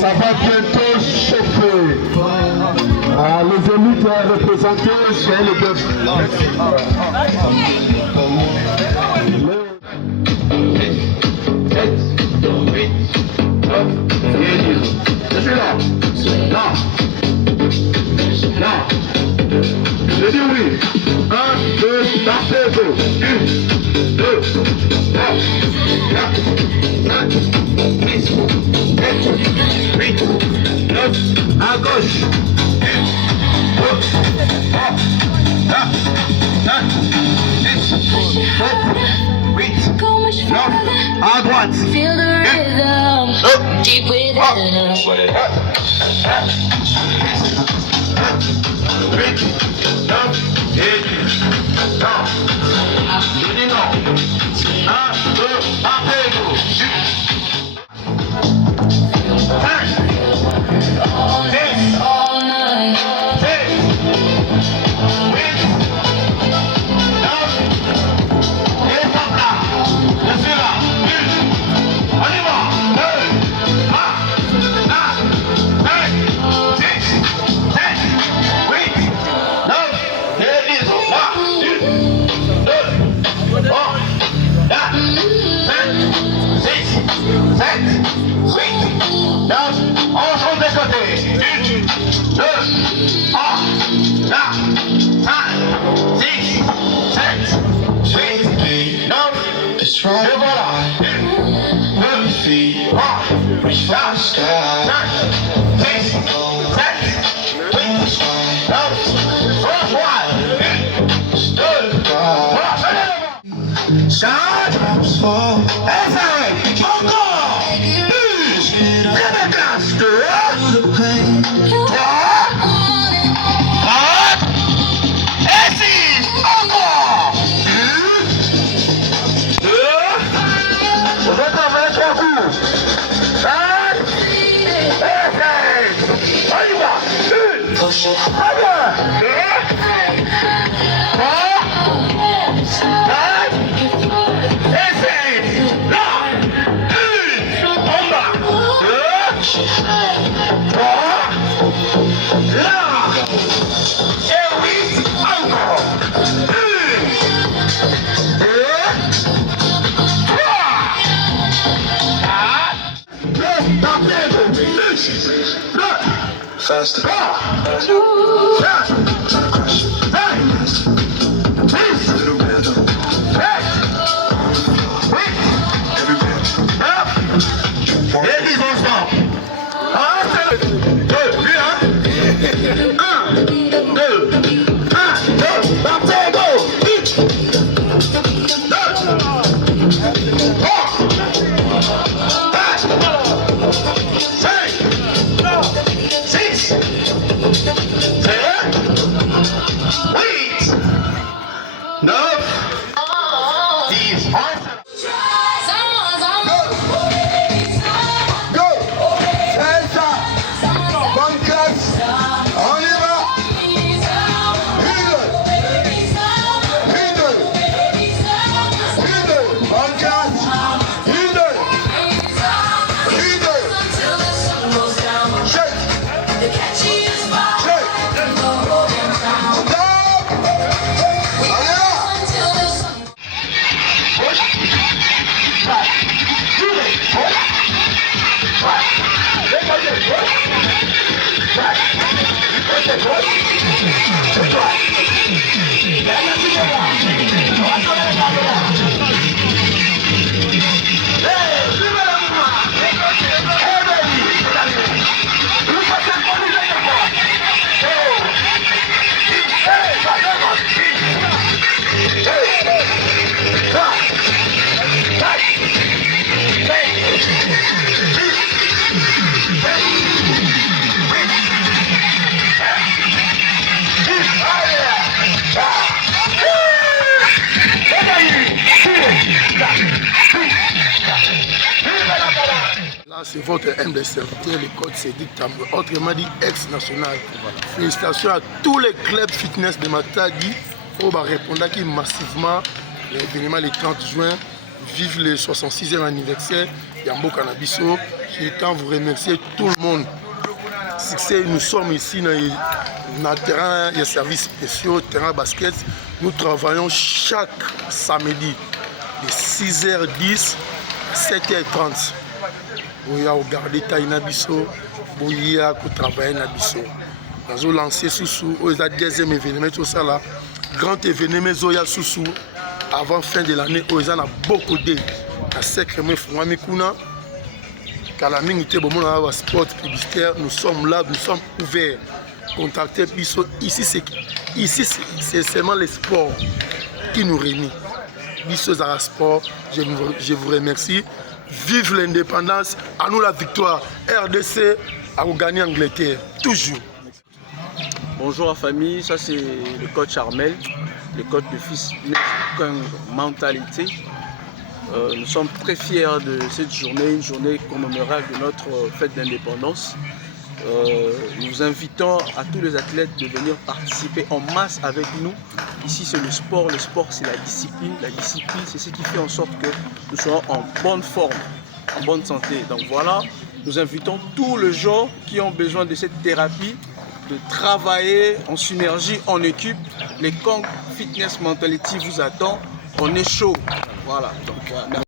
Ça va bientôt chauffer. Les élus qui ont représenté sur le bœuf. Je suis là. Là. Là. Je dis oui. 1, 2, partez, go. 1, 2, 3, 4, 5, 6, 7, 8, 9, à gauche. 1, 2, 3, 4, 5, 6, 7, 8, 9, à droite. Feel the rhythm deep within us. 8, 9, et 10. Non. Je dis non. 1, 2, partez, go. 5, 6, All night. 7, 8, 9, et stop là. Je suis là. 1, on y va. 2, 3, 4, 5, 6, 7, 8, 9, et 10. 1, 2, 3, 4, 5, 6, 7, 8, 9. On change des côtés. 1, 2, 3, 4, 5, 6, 7, 8, 9. It's Et right voilà. 1, 2, feet, 3, reach for 4, the sky. 5, 6, 7, 8, 9. Revoilà. 1, 2, 3. Charge. Drops fall, Essaye. Encore. Plus. Très bien. 2, the pain. 3, 4 et 6. Encore. 1, 2. Je vais travailler 3 coups. 5. Essaye. On y va. 1. Push it, Très bien. 2, 3, 4 et 6. Là. 1. En bas. 2. 3. Là. Et 8. Encore. 1. 2. 3. 4. 9. Partez. 2. faster. 3. 4. 5. 6. Little rhythm, 7. 8. everywhere. 9. Et 10 ensemble. 1, 2, 1, 2, 1, 2, partez, go. 1, 2, 3, 4, 5, 6, 7, 8, 9, 10. Go! C'est ça! Bonne classe! On y va! Bonne classe! Shake! Shake! Stop! Allez là! Là, c'est votre humble serviteur, le coach Cédric Tamboué, autrement dit ex-national. Félicitations à tous les clubs fitness de Matadi. On va répondre massivement l'événement le 30 juin. Vive le 66e anniversaire Yamboka Nabiso. Je tiens à vous remercier tout le monde. Succès, nous sommes ici dans le terrain de services spéciaux, terrain basket. Nous travaillons chaque samedi de 6h10 à 7h30. Vous avez regardé Taïnabiso, vous avez travaillé Nabiso. Nous avons lancé Soussou, au deuxième événement, tout ça là. Grand événement, Zoya Soussou, avant fin de l'année, où il y a beaucoup d'aide. À Secrement, Fouami Kouna, Kalamingité, Bomona, sport publicitaire, nous sommes là, nous sommes ouverts. Contactez Bisso. Ici, c'est seulement le sport qui nous réunit. Bisso Zara Sport, je vous remercie. Vive l'indépendance, à nous la victoire. RDC à vous gagner Angleterre, toujours. Bonjour la famille, ça c'est le coach Armel, le coach de Fils Mentalité. Nous sommes très fiers de cette journée, une journée commémorative de notre fête d'indépendance. Nous vous invitons à tous les athlètes de venir participer en masse avec nous. Ici c'est le sport c'est la discipline c'est ce qui fait en sorte que nous soyons en bonne forme, en bonne santé. Donc voilà, nous invitons tous les gens qui ont besoin de cette thérapie de travailler en synergie, en équipe. Les Kong Fitness Mentality vous attend, on est chaud. Voilà, donc merci.